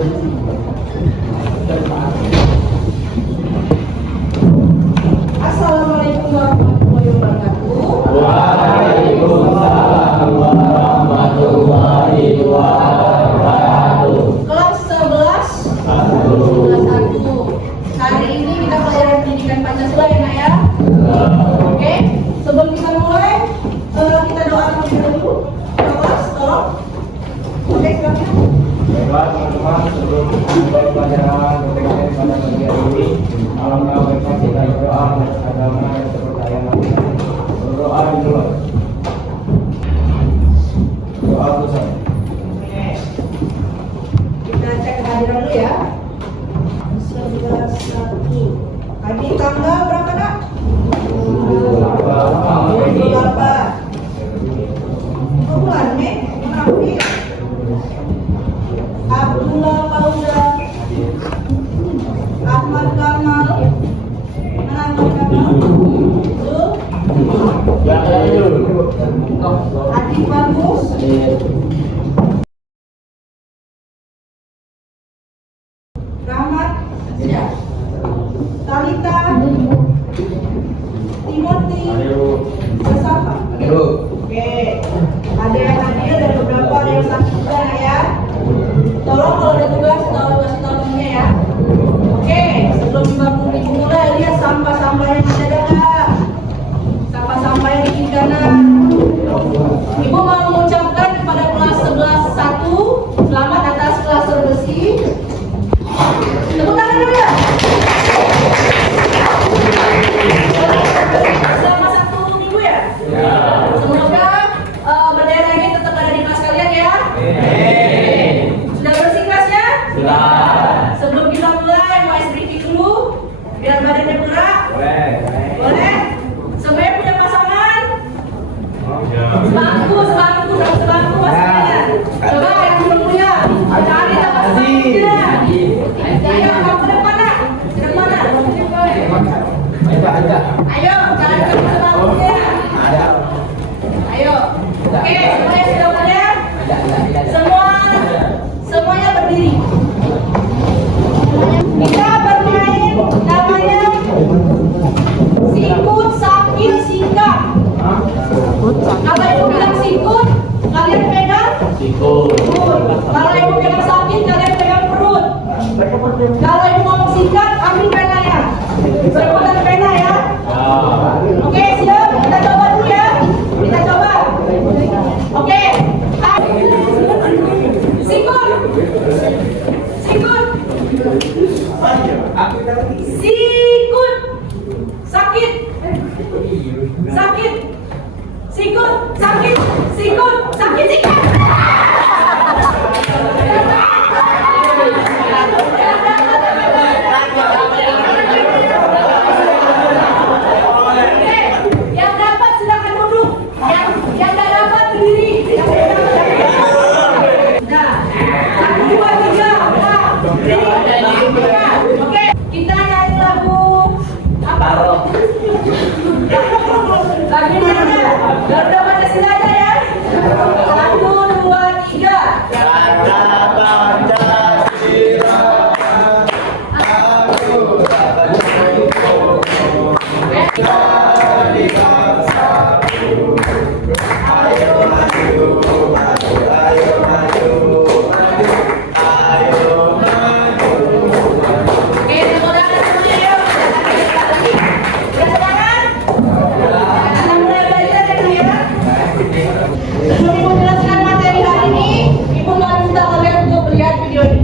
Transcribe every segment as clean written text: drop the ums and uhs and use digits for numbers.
Assalamualaikum warahmatullahi wabarakatuh. Waalaikumsalam warahmatullahi wabarakatuh. Kelas 11 kelas 1. Hari ini kita pelajaran pendidikan Pancasila ya Nak ya. Oke, sebelum kita mulai kita doakan dulu. Kelas tolong. Oke, silakan. Baik teman-teman, sebelum mulai pelajaran PTKN pada pagi hari ini, alhamdulillah baiklah kita berdoa atas agama dan kepercayaan kita. Berdoa dulu. Doa pusat. Oke. Kita cek kehadiran dulu ya. 11/1. Hari tanggal berapa Nak? 28. Bulan Mei, April. Abdullah Fauza, Ahmad Kamal, Adi Bagus, Rahmat, Talita, Timothy, Sesapa. Oke, ada yang hadir dan beberapa ada yang sakit juga ya. Tolong kalau ada tugas kasih tahu temennya ya. Oke, sebelum dimulai lihat sampah-sampah yang ada nggak? Sampah-sampah yang di kiri kanan. Ibu mau mengucapkan kepada kelas 11/1 selamat atas kelas bersih. Tepuk tangan dulu ya. Selama 1 minggu ya? Semoga bendera ini tetap ada di kelas kalian ya. Sudah bersih kelasnya? Sudah. Sebelum kita mulai, mau ice briefing dulu biar badannya bergerak. Boleh? Semuanya punya pasangan? Sebangku pasangannya. Coba yang belum punya, cari tempat sebangkunya. Ayo, kamu ke depan Nak. Ke depan Nak. Ayo, cari tempat sebangkunya. Ayo. Oke, semuanya sudah punya? Semuanya berdiri. Kita bermain namanya sikut sakit sikap. Kalau ibu bilang sikut, kalian pegang sikut. Kalau ibu bilang sakit, kalian pegang perut. Kalau ibu ngomong sikat, ambil penanya. Berebutan pena ya. Oke, siap. Kita coba dulu ya. Kita coba. Oke. Sikut. Sikut. Sikut. Sakit. Sakit. Sikut. Sakit. Sikut. Sakit. Sikut. Yang dapat silakan duduk. Yang tidak dapat berdiri. Nah, 1, 2, 3, 4. Oke, kita nyanyi lagu apa? Lagu mana? Garuda Pancasila aja ya. 1, 2, 3. Oke, tepuk tangan semuanya ya. Udah semangat? Kita mulai belajar ya. Sebelum Ibu jelaskan materi hari ini, Ibu mau minta kalian untuk melihat video ini.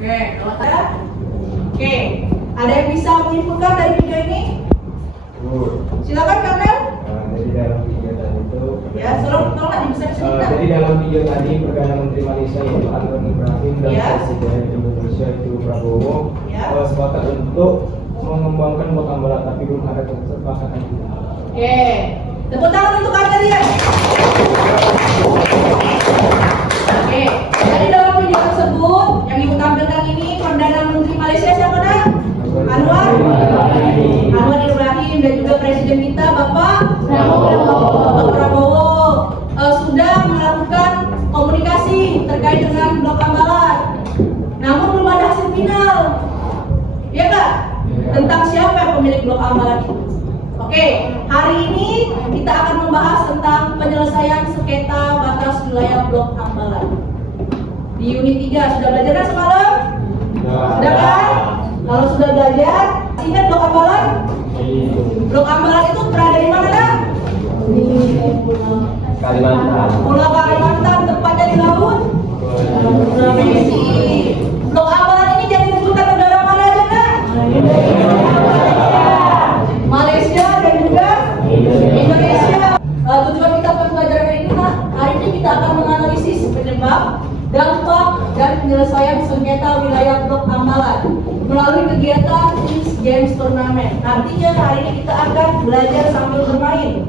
Oke, kalau ada? Oke, ada yang bisa menyimpulkan dari video ini? Silakan Kamel. Jadi dalam video tadi itu Ya, tolong bisa diceritakan. Jadi dalam video tadi Perdana Menteri Malaysia yaitu Anwar Ibrahim dan Presiden Indonesia itu Prabowo sepakat untuk mengembangkan Bakamla tapi belum ada kesepakatan. Oke, tepuk tangan untuk kalian. Oke, jadi dalam video tersebut yang Ibu tampilkan ini Perdana Menteri Malaysia siapa nak? Anwar Ibrahim dan juga Presiden kita Bapak Prabowo sudah melakukan komunikasi terkait dengan Blok Ambalan. Namun belum ada hasil final, ya Kak? Tentang siapa yang pemilik Blok Ambalan itu. Oke, hari ini kita akan membahas tentang penyelesaian sengketa batas wilayah Blok Ambalan. Di unit 3 sudah belajar kan semalam? Sudah kan? Kalau sudah belajar, ingat Blok Ambalan? Blok Ambalan itu berada di mana Kak? Kalimantan. Pulau Kalimantan, tepatnya di laut Sulawesi. Blok Ambalan ini jadi rujukan negara mana aja Kak? Malaysia dan juga Indonesia. Tujuan kita pembelajaran ini Kak, hari ini kita akan menganalisis penyebab, dampak, dan penyelesaian sengketa wilayah Blok Ambalan melalui kegiatan Games Turnamen. Nantinya hari ini kita akan belajar sambil bermain.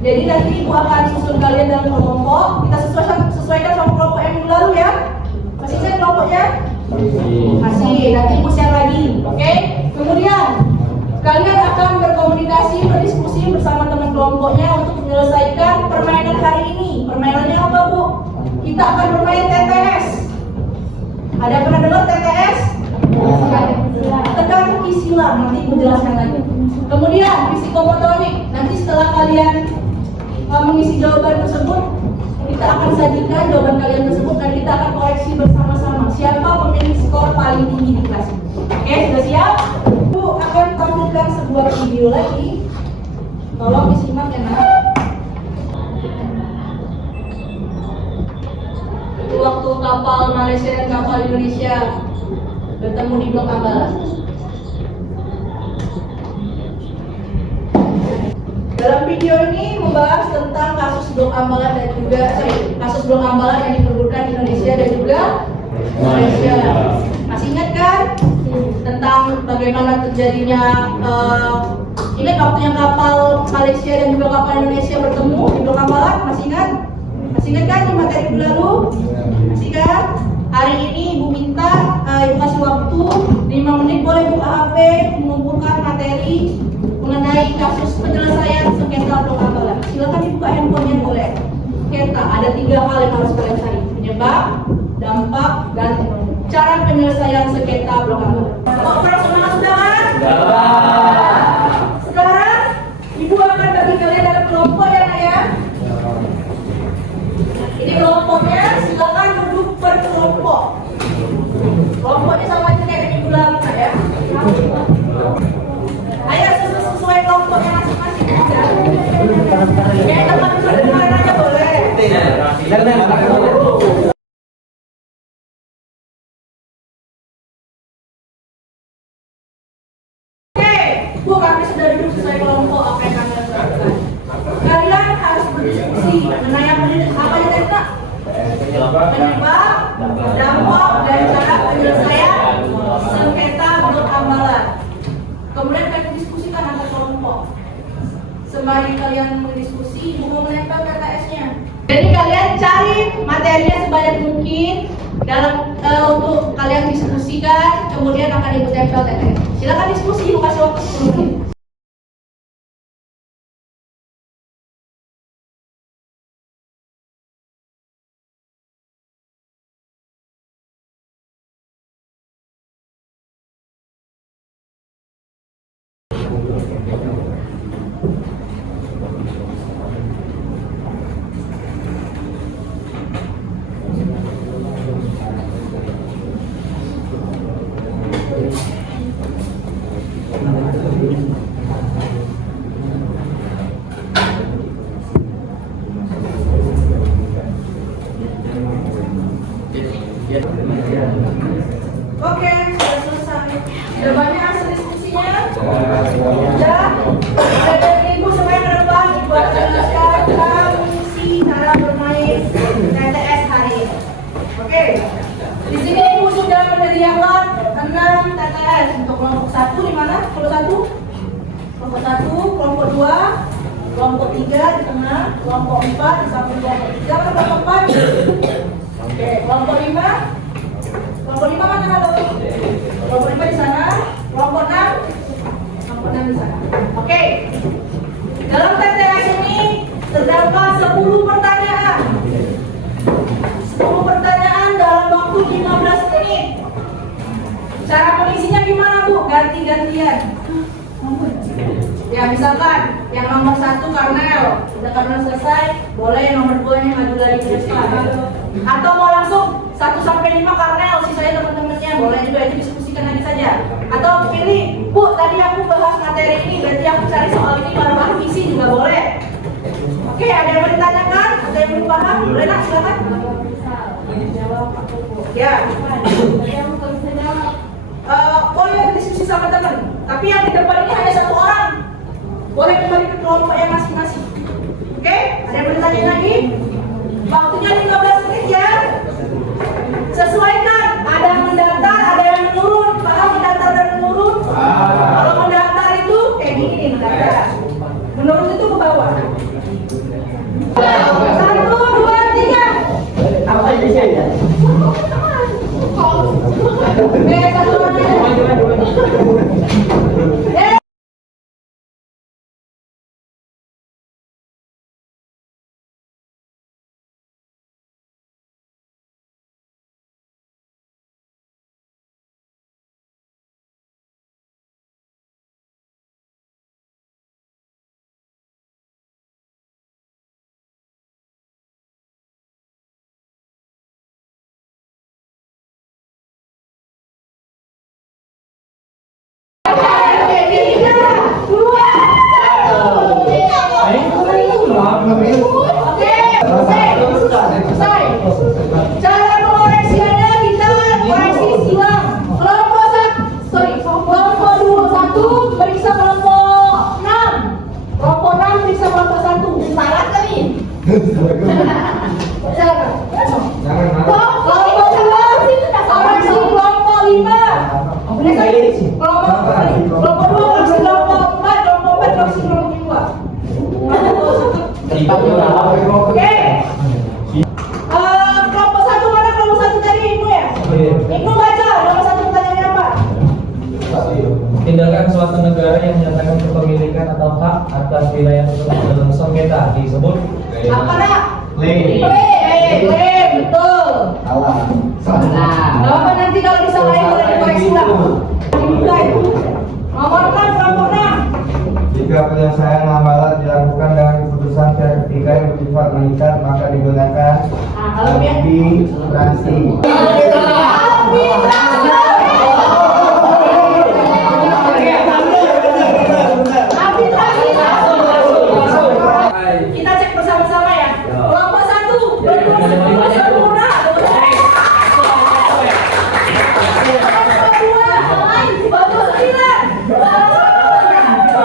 Jadi nanti Ibu akan susun kalian dalam kelompok. Kita sesuaikan sama kelompok yang lalu ya. Masih ingat kelompoknya? Masih. Nanti Ibu share lagi. Oke? Kemudian kalian akan berkomunikasi, berdiskusi bersama teman kelompoknya untuk menyelesaikan permainan hari ini. Permainannya apa Bu? Kita akan bermain TTS. Ada pernah dengar TTS? Teka-teki silang. Nanti Ibu jelaskan lagi. Kemudian psikomotorik. Nanti setelah kalian mengisi jawaban tersebut, kita akan sajikan jawaban kalian tersebut dan kita akan koreksi bersama-sama siapa pemilik skor paling tinggi di kelas ini. Oke, sudah siap? Ibu akan tampilkan sebuah video lagi. Tolong disimak ya Nak. Itu waktu kapal Malaysia dan kapal Indonesia bertemu di Blok Ambalan. Dalam video ini membahas tentang kasus Blok Ambalan dan juga kasus Blok Ambalan yang diperbutkan Indonesia dan juga Malaysia. Masih ingat kan tentang bagaimana terjadinya ingat waktu yang kapal Malaysia dan juga kapal Indonesia bertemu di Blok Ambalan? Masih ingat? Masih ingat kan di materi lalu? Masih kan? Hari ini Ibu minta Ibu kasih waktu 5 menit, boleh buka HP mengumpulkan materi mengenai kasus penyelesaian sengketa Blok Ambalan. Silakan dibuka handphonenya boleh. Sengketa ada 3 hal yang harus kalian cari: penyebab, dampak, dan cara penyelesaian sengketa Blok Ambalan. Operasional sudah kan? Sekarang Ibu akan bagi kalian dalam kelompok ya Nak ya. Ini kelompoknya, silakan duduk per kelompok. Kelompoknya sama aja kayak Ibu lalu ya. Ayo sesuai kelompoknya masing-masing aja. Kayak tempat duduk kemarin aja boleh. Oke, Bu, kami sudah duduk sesuai kelompok apa yang kalian lakukan. Kalian harus berdiskusi mengenai apa aja tadi Kak? Penyebab, dampak, dan cara penyelesaian sengketa Blok Ambalan. Kemudian kalian diskusikan antar kelompok. Sembari kalian berdiskusi, Ibu mau menempel TTS-nya. Jadi kalian cari materinya sebanyak mungkin dalam untuk kalian diskusikan, kemudian akan Ibu tempel TTS. Silakan diskusi, Ibu kasih waktu 10 menit. Oke, sudah selesai. Sudah banyak hasil diskusinya? Sudah. Ada dari Ibu semuanya ke depan. Ibu akan jelaskan fungsi cara bermain TTS hari ini. Oke. Di sini Ibu sudah menyediakan 6 TTS untuk kelompok 1 di mana? Kelompok 1. Kelompok 1, kelompok 2, kelompok 3 di tengah, kelompok 4 di samping kelompok 3, kelompok 4. Oke, kelompok 5. Kelompok 5 mana kalau? Kelompok 5 di sana, kelompok 6 di sana. Oke, ganti-gantian. Ya misalkan yang nomor 1 Karnel, udah Karnel selesai, boleh yang nomor 2-nya maju lagi ke depan. Atau mau langsung 1 sampai 5 Karnel, sisanya teman-temannya boleh juga, itu diskusikan aja saja. Atau pilih, Bu, tadi aku bahas materi ini, berarti aku cari soal ini baru-baru isi juga boleh. Oke, ada yang mau ditanyakan? Ada yang belum paham? Boleh nak, silakan. Ya. Boleh diskusi sama teman, tapi yang di depan ini hanya 1 orang. Boleh kembali ke kelompok yang masing-masing. Oke, ada yang bertanya lagi? Waktunya 15 menit ya. Sesuaikan, ada yang mendaftar, ada yang menurun. Paham mendaftar dan menurun? Kalau mendaftar itu kayak gini nih mendaftar. Menurun itu ke bawah. 1, 2, 3. Apa ini saya? Cara mengoreksinya kita koreksi silang. Kelompok 1 periksa kelompok 6. Kelompok 6 periksa kelompok 1. Salah kan nih? Silakan. Kelompok 2 koreksi kelompok 5. Kelompok 2 koreksi kelompok 4, kelompok 4 koreksi kelompok 2. Oke. Kelompok 1 mana kelompok 1 tadi Ibu ya? Ibu baca nomor 1 pertanyaannya apa? Tindakan suatu negara yang menyatakan kepemilikan atau hak atas wilayah tersebut dalam sengketa disebut Apa nak? klaim. Klaim, betul. Salah. Gak apa nanti kalau disalahin boleh dikoreksi lah. Dibuka itu. Nomor 6 kelompok 6. Jika penyelesaian amalan dilakukan dengan keputusan pihak ketiga yang bersifat mengikat, maka digunakan Kalau dia arbitrasi. kita cek bersama-sama ya. Kelompok 1 betul sempurna. Kelompok 2 betul 9. Kelompok 6 nomor 6.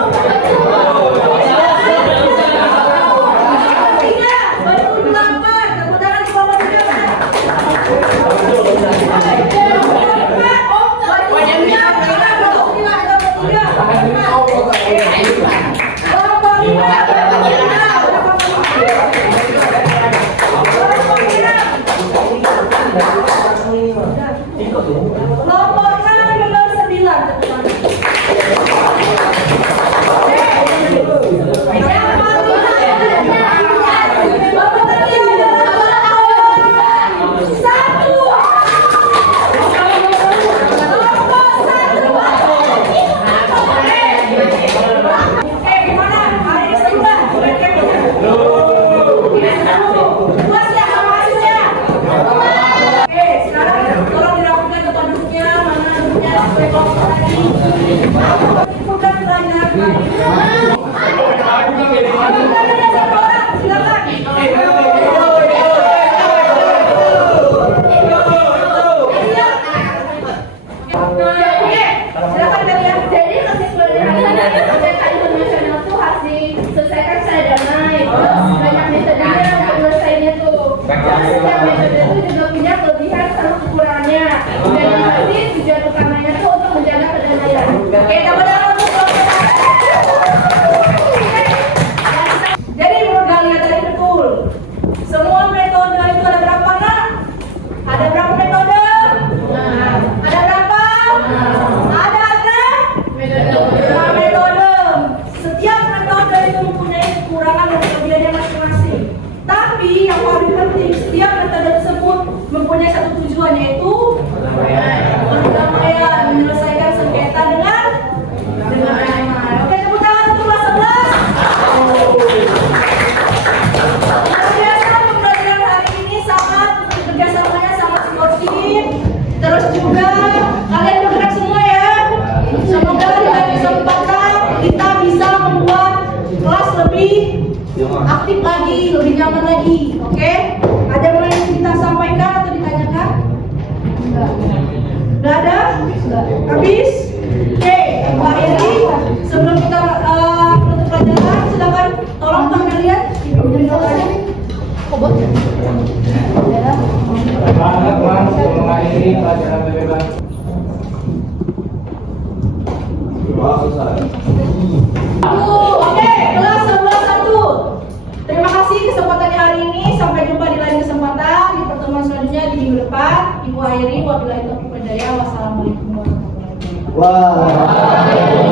Perdamaian, menyelesaikan sengketa dengan lagi, lebih nyaman lagi. Oke? Ada yang mau kita sampaikan atau ditanyakan? Udah ada? Habis? Oke, Mbak Eri, sebelum kita menutup pelajaran, silakan tolong Kak Melian Selamat Mas, mengakhiri pelajaran bebas. Oke, kelas 11-1. Terima kasih kesempatannya hari ini. Sampai jumpa di lain kesempatan di pertemuan selanjutnya di minggu depan. Ibu Airi, wabillahi taufiq wal hidayah. Wassalamualaikum warahmatullahi wabarakatuh. Wah.